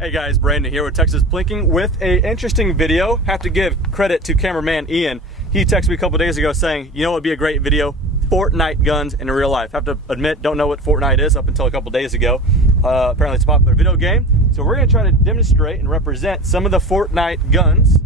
Hey guys, Brandon here with Texas Blinking with a interesting video. Have to give credit to cameraman Ian. He texted me a couple days ago saying, you know what would be a great video? Fortnite guns in real life. Have to admit, don't know what Fortnite is up until a couple days ago. Apparently it's a popular video game. So we're gonna try to demonstrate and represent some of the Fortnite guns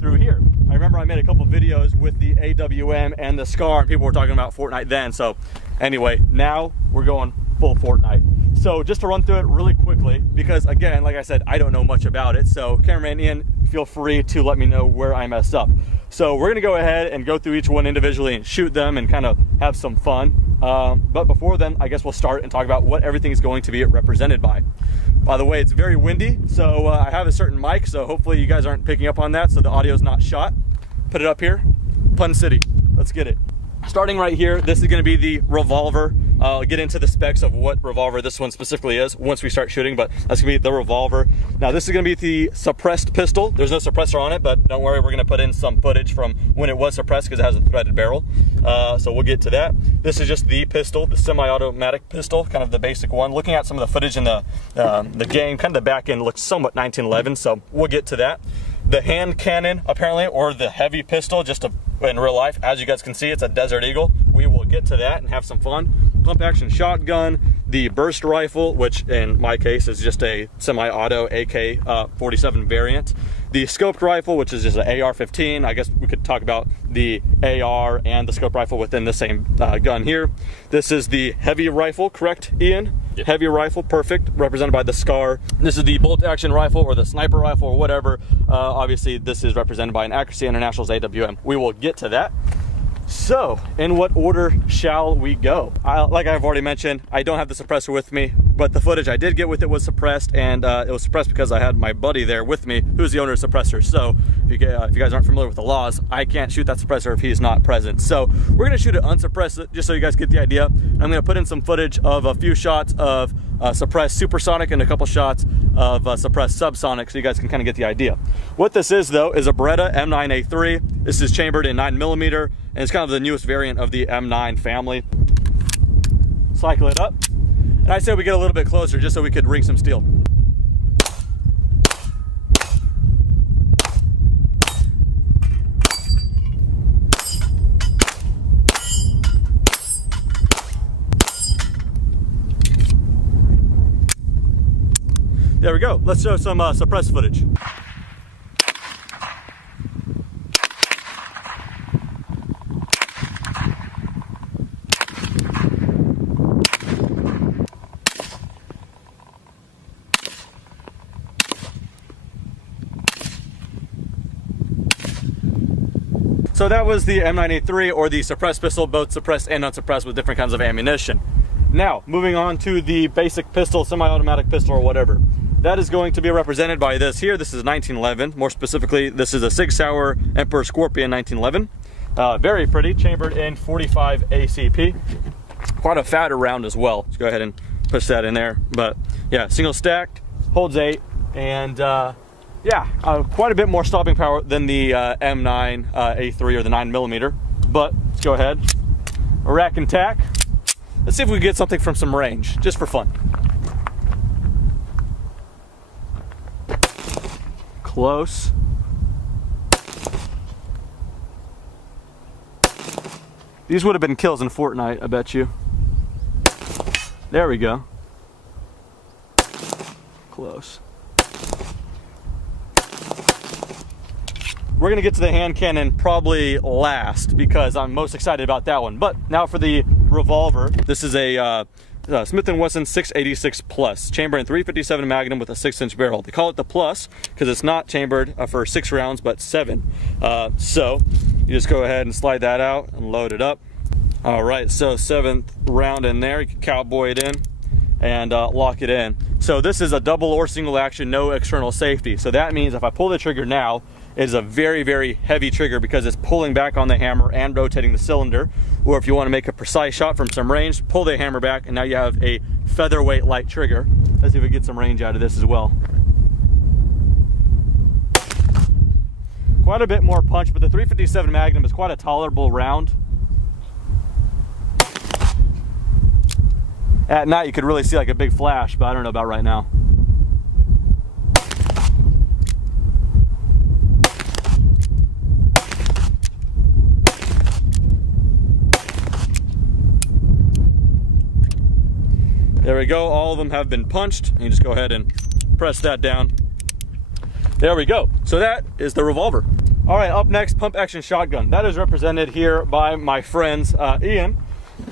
through here. I remember I made a couple videos with the AWM and the SCAR and people were talking about Fortnite then. So anyway, now we're going full Fortnite. So just to run through it really quickly, because again, like I said, I don't know much about it. So cameraman Ian, feel free to let me know where I messed up. So we're gonna go ahead and go through each one individually and shoot them and kind of have some fun. But before then, I guess we'll start and talk about what everything is going to be represented by. By the way, it's very windy, so I have a certain mic, so hopefully you guys aren't picking up on that, so the audio is not shot. Put it up here, Pun City, let's get it. Starting right here, this is gonna be the Revolver. I'll get into the specs of what Revolver this one specifically is once we start shooting, but that's gonna be the Revolver. Now this is gonna be the suppressed pistol. There's no suppressor on it, but don't worry, we're gonna put in some footage from when it was suppressed because it has a threaded barrel. So we'll get to that. This is just the pistol, the semi-automatic pistol, kind of the basic one. Looking at some of the footage in the game, kind of the back end looks somewhat 1911, so we'll get to that. The hand cannon, apparently, or the heavy pistol, just in real life, as you guys can see, it's a Desert Eagle. We will get to that and have some fun. Pump action shotgun, the burst rifle, which in my case is just a semi-auto AK-47 variant. The scoped rifle, which is just an AR-15. I guess we could talk about the AR and the scoped rifle within the same gun here. This is the heavy rifle, correct, Ian? Yep. Heavy rifle, perfect, represented by the SCAR. This is the bolt action rifle or the sniper rifle or whatever. Obviously, this is represented by an Accuracy International's AWM. We will get to that. So, in what order shall we go? Like I've already mentioned, I don't have the suppressor with me, but the footage I did get with it was suppressed, and it was suppressed because I had my buddy there with me, who's the owner of the suppressor. So, if you guys aren't familiar with the laws, I can't shoot that suppressor if he's not present. So, we're gonna shoot it unsuppressed, just so you guys get the idea. I'm gonna put in some footage of a few shots of suppressed supersonic and a couple shots of suppressed subsonic, so you guys can kind of get the idea. What this is, though, is a Beretta M9A3. This is chambered in 9mm, and it's kind of the newest variant of the M9 family. Cycle it up. And I said we get a little bit closer just so we could ring some steel. There we go. Let's show some suppressed footage. So that was the M9A3, or the suppressed pistol, both suppressed and unsuppressed with different kinds of ammunition. Now, moving on to the basic pistol, semi-automatic pistol or whatever. That is going to be represented by this here. This is 1911. More specifically, this is a Sig Sauer Emperor Scorpion 1911. Very pretty, chambered in 45 ACP. Quite a fatter round as well. Let's go ahead and push that in there. But yeah, single stacked, holds 8, and yeah, quite a bit more stopping power than the M9 A3 or the 9mm. But let's go ahead, rack and tack. Let's see if we can get something from some range, just for fun. Close. These would have been kills in Fortnite, I bet you. There we go. Close. We're gonna get to the hand cannon probably last because I'm most excited about that one. But now for the Revolver. This is a Smith & Wesson 686 Plus, chamber in 357 Magnum with a 6-inch barrel. They call it the Plus because it's not chambered for 6 rounds, but 7. So you just go ahead and slide that out and load it up. All right, so 7th round in there. You can cowboy it in and lock it in. So this is a double or single action, no external safety. So that means if I pull the trigger now, it is a very, very heavy trigger because it's pulling back on the hammer and rotating the cylinder. Or if you want to make a precise shot from some range, pull the hammer back and now you have a featherweight light trigger. Let's see if we get some range out of this as well. Quite a bit more punch, but the 357 Magnum is quite a tolerable round. At night you could really see like a big flash, but I don't know about right now. There we go, all of them have been punched. And you just go ahead and press that down. There we go. So that is the revolver. All right, up next, pump action shotgun. That is represented here by my friends. Ian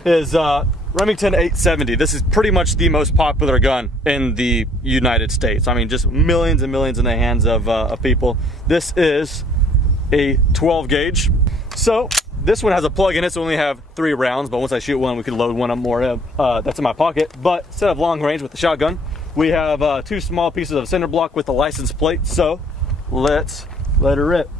is Remington 870. This is pretty much the most popular gun in the United States. I mean, just millions and millions in the hands of people. This is a 12 gauge. So this one has a plug in it, so we only have 3 rounds, but once I shoot one, we can load one up more. That's in my pocket. But instead of long range with the shotgun, we have 2 small pieces of cinder block with the license plate. So let's let her rip.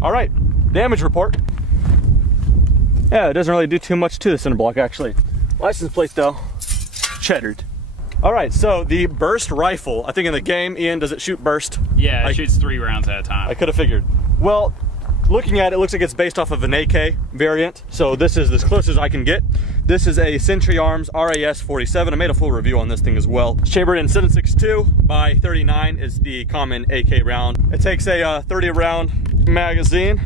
All right, damage report. Yeah, it doesn't really do too much to the cinder block, actually. License plate though, cheddared. All right, so the burst rifle, I think in the game, Ian, does it shoot burst? Yeah, it shoots 3 rounds at a time. I could have figured. Well, looking at it, it looks like it's based off of an AK variant. So this is as close as I can get. This is a Century Arms RAS 47. I made a full review on this thing as well. Chambered in 7.62 by 39 is the common AK round. It takes a 30 round magazine.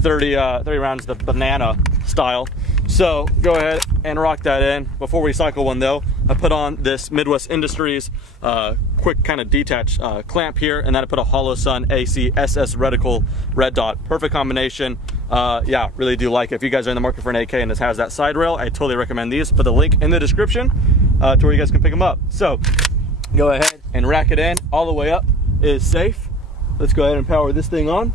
30 rounds the banana style. So go ahead and rock that in. Before we cycle one though, I put on this Midwest Industries quick kind of detach clamp here, and then I put a Holosun AC SS reticle red dot. Perfect combination. Yeah, really do like it. If you guys are in the market for an AK and this has that side rail, I totally recommend these. Put the link in the description to where you guys can pick them up. So go ahead and rack it in. All the way up is safe. Let's go ahead and power this thing on.